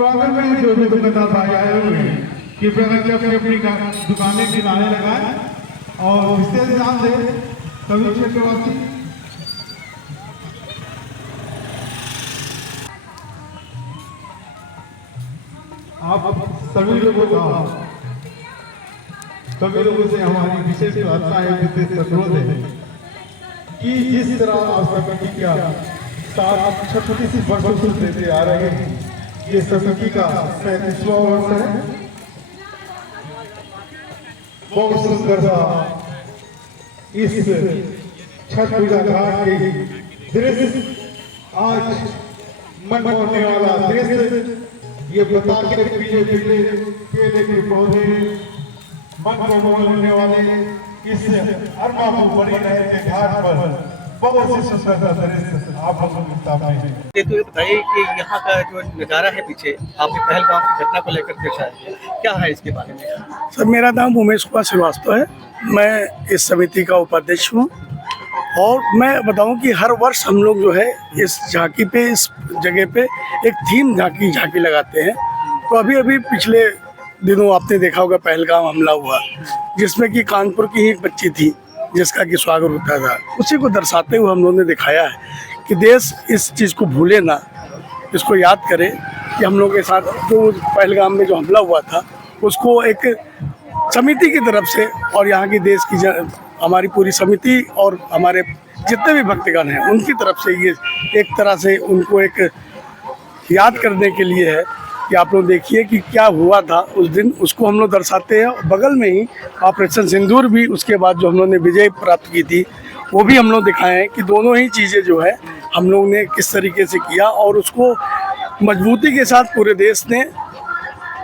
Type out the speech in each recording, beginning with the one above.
स्वागत में जो भी दुकानदार भाई आए हुए हैं कृपया करके अपनी अपनी दुकानें किनारे लगाएं और विशेष ध्यान दें सभी क्षेत्रवासी। आप सभी लोगों से हमारी विशेष प्रार्थना है, विशेष अनुरोध है कि जिस तरह समिति का 36 वर्षों से देते आ रहे हैं, ये समिति का 37वां वर्ष है। बहुत सुंदर सा इस छठ पूजा घाट के दृश्य आज मन मोहने वाला दृश्य, ये बता के पीले पीले केले के पौधे मन को मोहने वाले इस अरमापुर बड़ी नहर के घाट पर बहुत ही सुंदर दृश्य आप लोगों के सामने है। तो ये बताइए कि यहाँ का जो नज़ारा है पीछे, आपने पहलगाम की घटना को लेकर देखा है, क्या है इसके बारे में? सर, मेरा नाम उमेश कुमार श्रीवास्तव है, मैं इस समिति का उपाध्यक्ष हूँ। और मैं बताऊं कि हर वर्ष हम लोग जो है इस झांकी पे, इस जगह पे एक थीम झांकी लगाते हैं। तो अभी पिछले दिनों आपने देखा होगा पहलगाम हमला हुआ, जिसमें कि कानपुर की ही एक बच्ची थी जिसका कि स्वागत होता था। उसी को दर्शाते हुए हम लोगों ने दिखाया है कि देश इस चीज़ को भूले ना, इसको याद करे कि हम लोग के साथ जो पहलगाम में जो हमला हुआ था उसको एक समिति की तरफ से और यहाँ की देश की हमारी पूरी समिति और हमारे जितने भी भक्तगण हैं उनकी तरफ से ये एक तरह से उनको एक याद करने के लिए है कि आप लोग देखिए कि क्या हुआ था उस दिन, उसको हम लोग दर्शाते हैं। बगल में ही ऑपरेशन सिंदूर भी, उसके बाद जो हम लोग ने विजय प्राप्त की थी वो भी हम लोग दिखाए हैं कि दोनों ही चीज़ें जो है हम लोग ने किस तरीके से किया और उसको मजबूती के साथ पूरे देश ने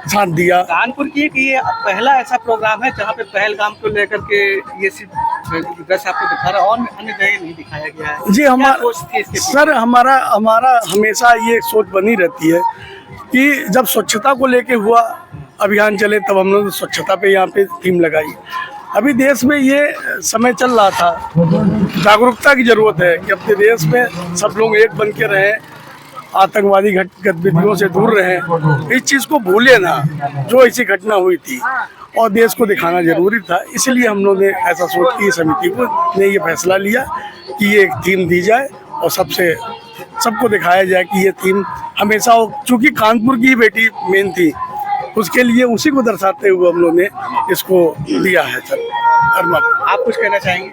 साथ दिया। कानपुर की ये पहला ऐसा प्रोग्राम है जहाँ पे पहलगाम को लेकर के ये दृश्य आपको दिखा रहा है और अन्य जगह नहीं दिखाया गया है। जी, हमारा हमेशा ये सोच बनी रहती है कि जब स्वच्छता को लेके हुआ अभियान चले तब हम लोग स्वच्छता पे यहाँ पे थीम लगाई। अभी देश में ये समय चल रहा था, जागरूकता की जरूरत है कि अपने देश में सब लोग एक बन के रहें, आतंकवादी गतिविधियों से दूर रहें, इस चीज़ को भूले ना जो ऐसी घटना हुई थी और देश को दिखाना जरूरी था। इसलिए हम लोग ने ऐसा सोच के समिति को ने ये फैसला लिया कि ये एक थीम दी जाए और सबको दिखाया जाए कि ये थीम हमेशा हो, चूँकि कानपुर की बेटी मेन थी उसके लिए उसी को दर्शाते हुए हम लोग ने इसको लिया है। सर, आप कुछ कहना चाहेंगे?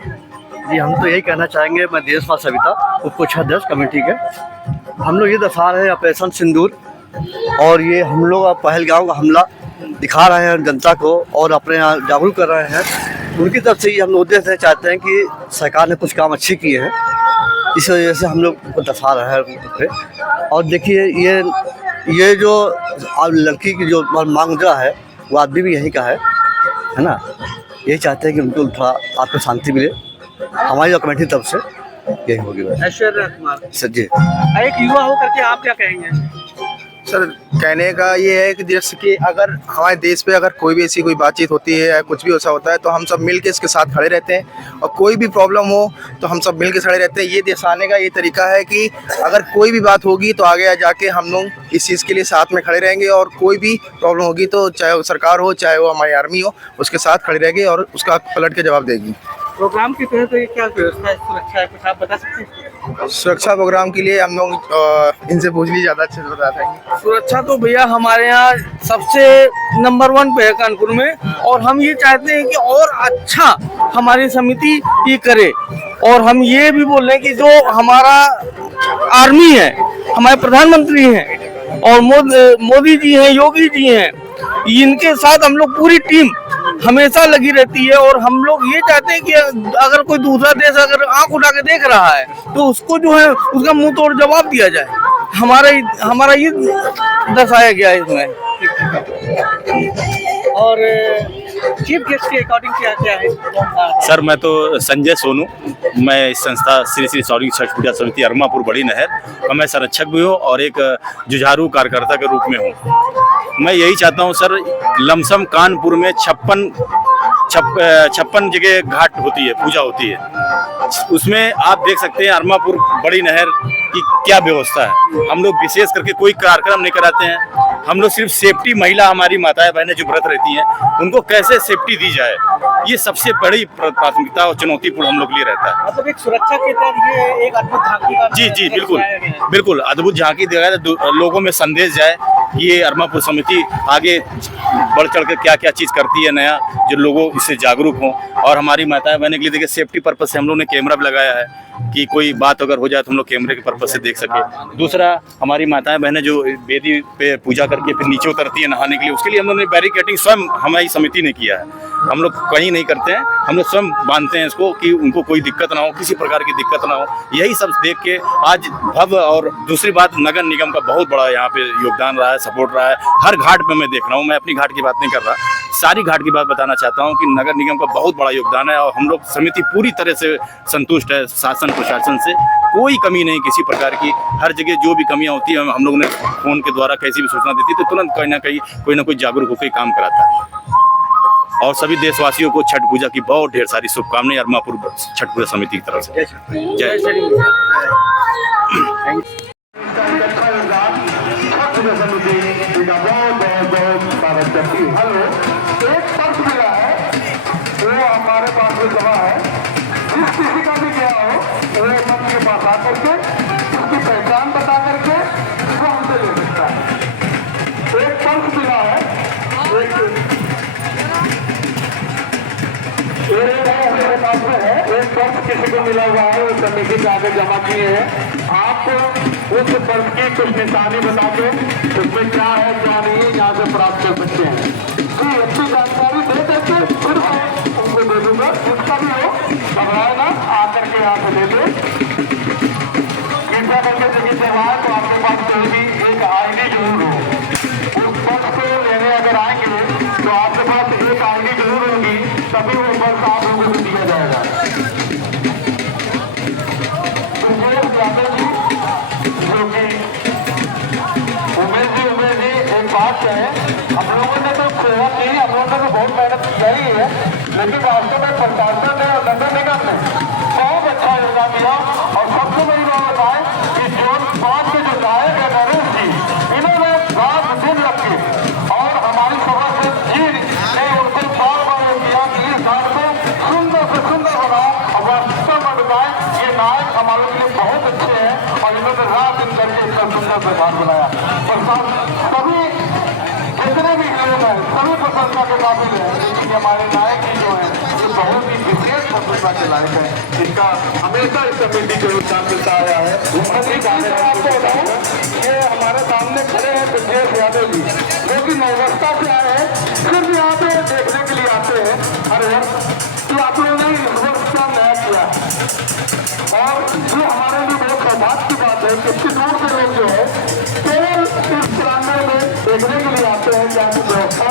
जी, हम तो यही कहना चाहेंगे, मैं देशपाल सविता उप कोषाध्यक्ष कमेटी के। हम लोग ये दर्शा रहे हैं ऑपरेशन सिंदूर और ये हम लोग पहलगाम का हमला दिखा रहे हैं जनता को और अपने यहाँ जागरूक कर रहे हैं। उनकी तरफ से ये हम लोग उद्देश्य से चाहते हैं कि सरकार ने कुछ काम अच्छे किए हैं, इस वजह से हम लोग को दर्शा रहे हैं। और देखिए ये जो लड़की की जो मांग मुद्रा है वो आदमी भी यहीं का है ना। यही चाहते हैं कि उनको थोड़ा आपको शांति मिले, हमारी कमेटी तरफ से यही होगी। ऐश्वर्या कुमार सर जी, एक युवा होकर के आप क्या कहेंगे? सर, कहने का ये है कि जैसे कि अगर हमारे देश पे अगर कोई भी ऐसी कोई बातचीत होती है या कुछ भी ऐसा होता है तो हम सब मिल के इसके साथ खड़े रहते हैं और कोई भी प्रॉब्लम हो तो हम सब मिल के खड़े रहते हैं। ये दर्शाने का ये तरीका है कि अगर कोई भी बात होगी तो आगे जाके हम लोग इस चीज़ के लिए साथ में खड़े रहेंगे और कोई भी प्रॉब्लम होगी तो चाहे वो सरकार हो चाहे वो हमारी आर्मी हो उसके साथ खड़े रहेगी और उसका पलट के जवाब देगी। प्रोग्राम के तहत क्या व्यवस्था है, सुरक्षा है, कुछ आप बता सकते हैं? सुरक्षा प्रोग्राम के लिए हम लोग इनसे पूछ लीजिए, ज़्यादा अच्छे से बता देंगे। सुरक्षा तो भैया हमारे यहाँ सबसे नंबर 1 पे है कानपुर में, और हम ये चाहते हैं कि और अच्छा हमारी समिति ये करे। और हम ये भी बोल रहे हैं कि जो हमारा आर्मी है, हमारे प्रधानमंत्री हैं और मोदी जी हैं, योगी जी हैं, इनके साथ हम लोग पूरी टीम हमेशा लगी रहती है। और हम लोग ये चाहते हैं कि अगर कोई दूसरा देश अगर आंख उठा के देख रहा है तो उसको जो है उसका मुंह तोड़ जवाब दिया जाए। हमारा ये दर्शाया गया है इसमें। और चीफ गेस्ट के अकॉर्डिंग क्या है? सर, मैं तो संजय सोनू, मैं इस संस्था श्री श्री सौरी छठ पूजा समिति अरमापुर बड़ी नहर का मैं संरक्षक भी हूँ और एक जुझारू कार्यकर्ता के रूप में हूँ। मैं यही चाहता हूँ सर, लमसम कानपुर में 56 जगह घाट होती है, पूजा होती है। उसमें आप देख सकते हैं अरमापुर बड़ी नहर कि क्या व्यवस्था है। हम लोग विशेष करके कोई कार्यक्रम नहीं कराते हैं, हम लोग सिर्फ सेफ्टी, महिला हमारी माताएं बहनें जो व्रत रहती हैं उनको कैसे सेफ्टी दी जाए, ये सबसे बड़ी प्राथमिकता और चुनौतीपूर्ण हम लोग के लिए रहता है। मतलब एक सुरक्षा के तहत ये एक अद्भुत झांकी का जी बिल्कुल बिल्कुल अद्भुत झांकी दिखाया जाए, लोगों में संदेश जाए कि ये अरमापुर समिति आगे बढ़ चढ़ कर क्या क्या चीज़ करती है नया, जो लोगों इससे जागरूक हों। और हमारी माताएं बहनें के लिए देखिए सेफ्टी पर्पज से हम लोग ने कैमरा भी लगाया है कि कोई बात अगर हो जाए तो हम लोग कैमरे के पर्पज से देख सके। दूसरा, हमारी माताएं बहनें जो वेदी पे पूजा करके फिर नीचे उतरती है नहाने के लिए, उसके लिए हम लोग ने बैरिकेटिंग स्वयं हमारी समिति ने किया है। हम लोग कहीं नहीं करते हैं, हम लोग स्वयं बांधते हैं इसको कि उनको कोई दिक्कत ना हो, किसी प्रकार की दिक्कत ना हो। यही सब देख के आज भव्य। और दूसरी बात, नगर निगम का बहुत बड़ा यहाँ पे योगदान रहा है, सपोर्ट रहा है। हर घाट पे मैं देख रहा हूँ, मैं अपनी घाट की बात नहीं कर रहा, सारी घाट की बात बताना चाहता हूँ कि नगर निगम का बहुत बड़ा योगदान है। और हम लोग समिति पूरी तरह से संतुष्ट है शासन प्रशासन से, कोई कमी नहीं किसी प्रकार की। हर जगह जो भी कमियां होती है हम लोगों ने फोन के द्वारा कैसी भी सूचना देती है तो तुरंत कोई ना कोई जागरूक होकर काम कराता है। और सभी देशवासियों को छठ पूजा की बहुत ढेर सारी शुभकामनाएं अरमापुर छठ पूजा समिति की तरफ से। जय श्री एक पक्ष मिला है वो हमारे पास में जमा है, जिस किसी का भी गया हो वो मंच के पास आकर के उसकी पहचान बता करके वो हमसे ले सकता है। एक पक्ष मिला है, मेरे पास में है, एक पक्ष किसी को मिला हुआ है, वो समिति के आगे जमा किए हैं। आप उस पक्ष की कुछ निशानी बता के उसमें क्या है क्या नहीं है यहाँ से प्राप्त कर सकते हैं। तो अच्छी जानकारी दे करके फिर मैं उनको दे दूंगा, जिसका भी हो घबराए ना, आकर के यहाँ से ले दे। कृपया करके जगह से आए तो आपके पास कोई भी एक ID जरूर हो। उस पक्ष को लेने अगर आएंगे तो आपके पास एक ID जरूर होगी, तभी वो पक्ष आप लोगों को दिया जाएगा। यादव जी जो कि उमेश जी एक बात है, हम लोगों ने तो सेवा की, हम लोगों ने तो बहुत मेहनत की है, लेकिन वास्तव में प्रशासन ने और नगर निगम ने बहुत अच्छा योगदान दिया। और सबसे बड़ी बात बताएं कि जोन 5 के जो गायक है नरेश जी, इन्होंने रात दिन रखे और हमारी सभा से जी ने उनको बार बार किया कि इस गान को सुंदर से सुंदर बनाओ और वास्तव में बताएं ये नायक हमारे लिए बहुत अच्छे हैं और इन्होंने रात दिन करके इतना सुंदर से गान बनाया। और सभी जितने भी लोग हैं सभी प्रशंसा के काबिल है, लेकिन हमारे नायक जी जो है ये बहुत ही विशेष प्रशंसा के लायक है, जिनका हमेशा इस समिति को योगदान मिलता आया है। आपको बताऊँ ये हमारे सामने खड़े हैं ब्रजेश यादव जी, जो कि नौवस्था से आए हैं, सिर्फ यहाँ पे देखने के लिए आते हैं हर वर्ष कि आप लोगों ने इस वर्ष क्या नया किया। और ये हमारे लिए बहुत सौभाग्य की बात है कि इतनी दूर से लोग जो है केवल इस प्रांगण में देखने के लिए आते हैं जहाँ की व्यवस्था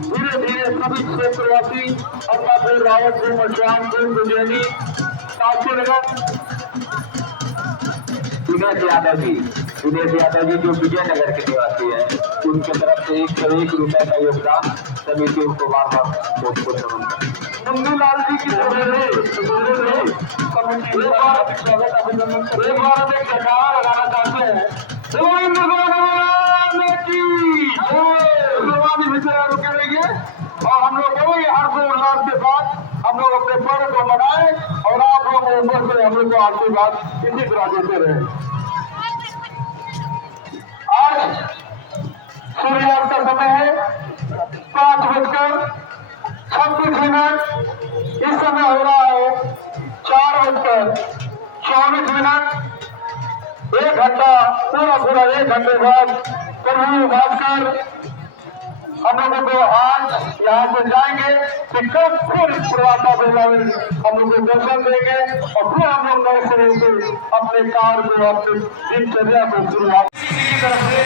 धीरे धीरे सभी क्षेत्रवासी अरमापुर, रावतपुर, मछुआरपुर, बुजेनी, काशीनगर, दिनेश यादव जी जो विजयनगर के निवासी है, उनके तरफ से 101 रुपए का योगदान समिति उनको बार बार नंदूलाल जी की कमेटी एक बार में जयकार लगाना चाहते हैं। रुके रहिए और हम लोग कोई हर्षोल्लास के साथ हम लोग अपने पर्व को मनाएं और आप लोग ऊपर से हम लोग को आशीर्वाद इसी तरह देते रहे। आज सूर्यास्त का समय है 5:26। इस समय हो रहा है 4:24। 1 घंटा पूरा 1 घंटे बाद प्रभु भास्कर हम लोगों को आज यहाँ से जाएंगे कि कब फिर प्रवासा बेला में हम लोग को दर्शन देंगे और फिर हम लोग नए सिरे से अपने कार्य को, अपने दिनचर्या को शुरुआत की तरफ से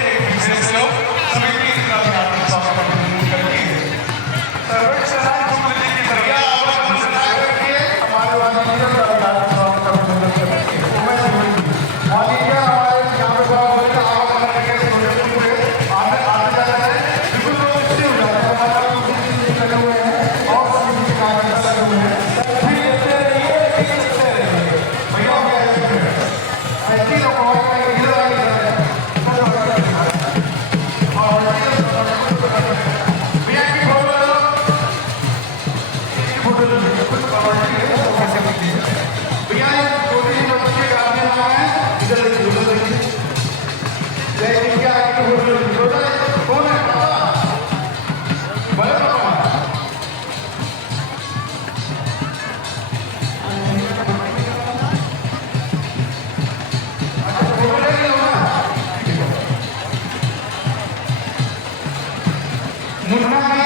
मुन्ना ने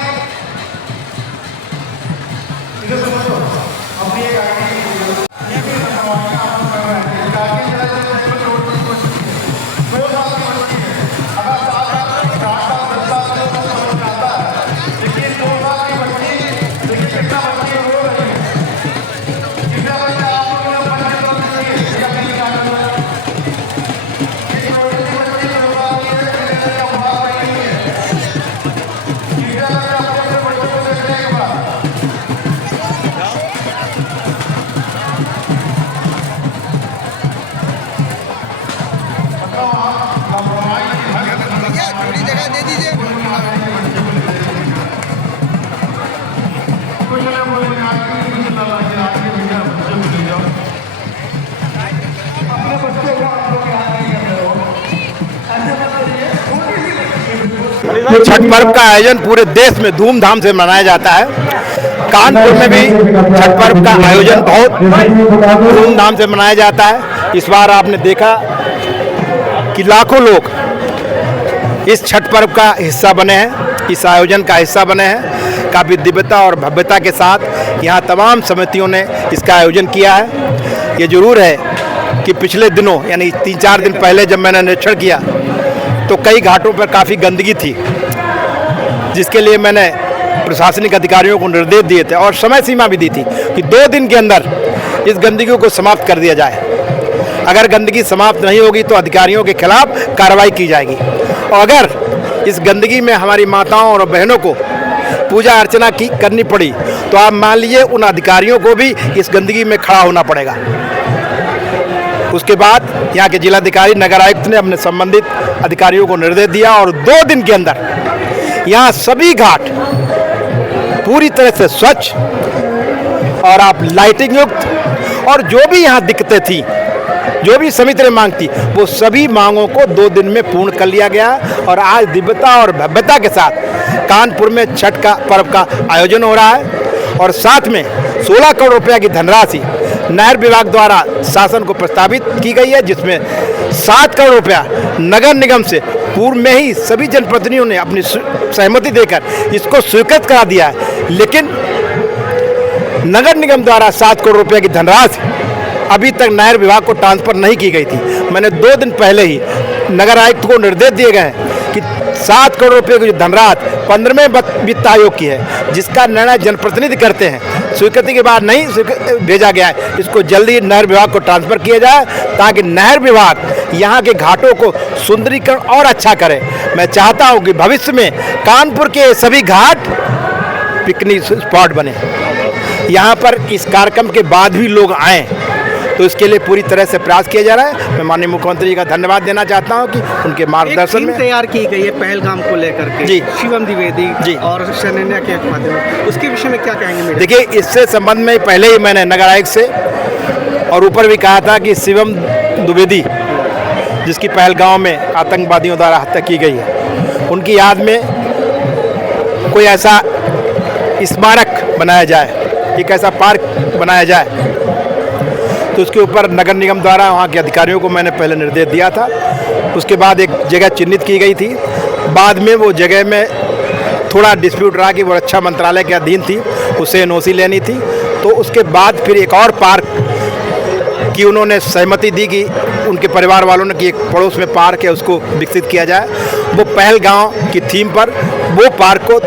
इधर समझो अपनी एक आईडी ये भी बनवाना हम कर रहे हैं ताकि जरा टेबल रोड की कोशिश करें 2 साल की बच्ची है अगर 7 साल 10 साल से ऊपर समझ आता है लेकिन 2 साल की बच्ची देखिए कितना बच्ची रो रही है कितना बच्चा आप लोग बच्चे लोग देखिए या नहीं जाना छठ पर्व का आयोजन पूरे देश में धूमधाम से मनाया जाता है। कानपुर में भी छठ पर्व का आयोजन बहुत धूमधाम से मनाया जाता है। इस बार आपने देखा कि लाखों लोग इस छठ पर्व का हिस्सा बने हैं, इस आयोजन का हिस्सा बने हैं। काफ़ी दिव्यता और भव्यता के साथ यहाँ तमाम समितियों ने इसका आयोजन किया है। ये जरूर है कि पिछले दिनों यानी 3-4 दिन पहले जब मैंने निरीक्षण किया तो कई घाटों पर काफ़ी गंदगी थी, जिसके लिए मैंने प्रशासनिक अधिकारियों को निर्देश दिए थे और समय सीमा भी दी थी कि 2 दिन के अंदर इस गंदगी को समाप्त कर दिया जाए। अगर गंदगी समाप्त नहीं होगी तो अधिकारियों के खिलाफ कार्रवाई की जाएगी और अगर इस गंदगी में हमारी माताओं और बहनों को पूजा अर्चना करनी पड़ी तो आप मान लीजिए उन अधिकारियों को भी इस गंदगी में खड़ा होना पड़ेगा। उसके बाद यहाँ के जिलाधिकारी नगर आयुक्त ने अपने संबंधित अधिकारियों को निर्देश दिया और 2 दिन के अंदर यहाँ सभी घाट पूरी तरह से स्वच्छ और आप लाइटिंग युक्त और जो भी यहाँ दिक्कतें थी, जो भी समिति ने मांग थी, वो सभी मांगों को 2 दिन में पूर्ण कर लिया गया और आज दिव्यता और भव्यता के साथ कानपुर में छठ का पर्व का आयोजन हो रहा है और साथ में 16 करोड़ रुपया की धनराशि नहर विभाग द्वारा शासन को प्रस्तावित की गई है, जिसमें 7 करोड़ रुपया नगर निगम से पूर्व में ही सभी जनप्रतिनिधियों ने अपनी सहमति देकर इसको स्वीकृत करा दिया है। लेकिन नगर निगम द्वारा 7 करोड़ रुपये की धनराशि अभी तक नहर विभाग को ट्रांसफर नहीं की गई थी। मैंने 2 दिन पहले ही नगर आयुक्त को निर्देश दिए गए हैं कि 7 करोड़ रुपये की धनराशि 15वें वित्त आयोग की है, जिसका निर्णय जनप्रतिनिधि करते हैं। स्वीकृति के बाद नहीं भेजा गया है, इसको जल्दी नहर विभाग को ट्रांसफर किया जाए ताकि नहर विभाग यहाँ के घाटों को सुंदरीकरण और अच्छा करे। मैं चाहता हूँ कि भविष्य में कानपुर के सभी घाट पिकनिक स्पॉट बने। यहाँ पर इस कार्यक्रम के बाद भी लोग आएँ तो इसके लिए पूरी तरह से प्रयास किया जा रहा है। मैं माननीय मुख्यमंत्री जी का धन्यवाद देना चाहता हूं कि उनके मार्गदर्शन में तैयार की गई है पहलगाम को लेकर के जी शिवम द्विवेदी जी और शरण्या के माध्यम उसके विषय में क्या कहेंगे मेरे? देखिए, इससे संबंध में पहले ही मैंने नगर आयुक्त से और ऊपर भी कहा था कि शिवम द्विवेदी जिसकी पहलगाम में आतंकवादियों द्वारा हत्या की गई है, उनकी याद में कोई ऐसा स्मारक बनाया जाए, एक ऐसा पार्क बनाया जाए। तो उसके ऊपर नगर निगम द्वारा वहाँ के अधिकारियों को मैंने पहले निर्देश दिया था। उसके बाद एक जगह चिन्हित की गई थी। बाद में वो जगह में थोड़ा डिस्प्यूट रहा कि वो रक्षा मंत्रालय के अधीन थी, उसे एनओसी लेनी थी। तो उसके बाद फिर एक और पार्क की उन्होंने सहमति दी कि उनके परिवार वालों ने कि एक पड़ोस में पार्क है उसको विकसित किया जाए। वो पहलगाम की थीम पर वो पार्क को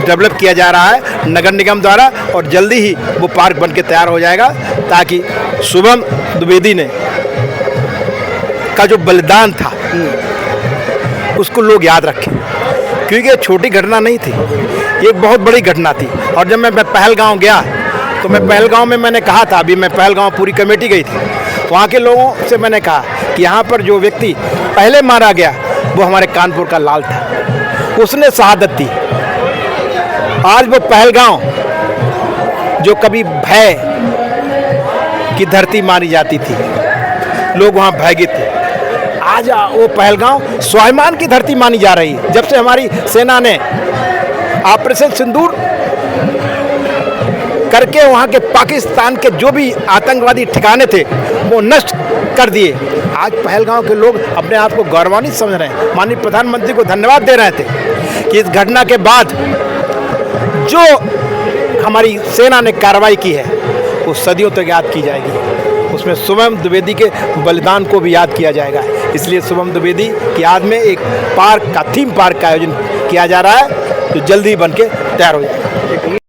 डेवलप किया जा रहा है नगर निगम द्वारा और जल्दी ही वो पार्क बनके तैयार हो जाएगा ताकि शुभम द्विवेदी ने का जो बलिदान था उसको लोग याद रखें, क्योंकि ये छोटी घटना नहीं थी, ये एक बहुत बड़ी घटना थी। और जब मैं पहलगाम गया तो मैं पहलगाम में मैंने कहा था, अभी मैं पहलगाम पूरी कमेटी गई थी, वहाँ के लोगों से मैंने कहा कि यहाँ पर जो व्यक्ति पहले मारा गया वो हमारे कानपुर का लाल था, उसने शहादत दी। आज वो पहलगाम जो कभी भय की धरती मानी जाती थी, लोग वहाँ भयभीत थे, आज वो पहलगाम स्वाभिमान की धरती मानी जा रही है। जब से हमारी सेना ने ऑपरेशन सिंदूर करके वहाँ के पाकिस्तान के जो भी आतंकवादी ठिकाने थे वो नष्ट कर दिए, आज पहलगाम के लोग अपने आप को गौरवान्वित समझ रहे हैं, माननीय प्रधानमंत्री को धन्यवाद दे रहे थे। कि इस घटना के बाद जो हमारी सेना ने कार्रवाई की है वो सदियों तक याद की जाएगी। उसमें शुभम द्विवेदी के बलिदान को भी याद किया जाएगा। इसलिए शुभम द्विवेदी की याद में एक पार्क का थीम पार्क का आयोजन किया जा रहा है जो जल्दी बन के तैयार हो जाएगा।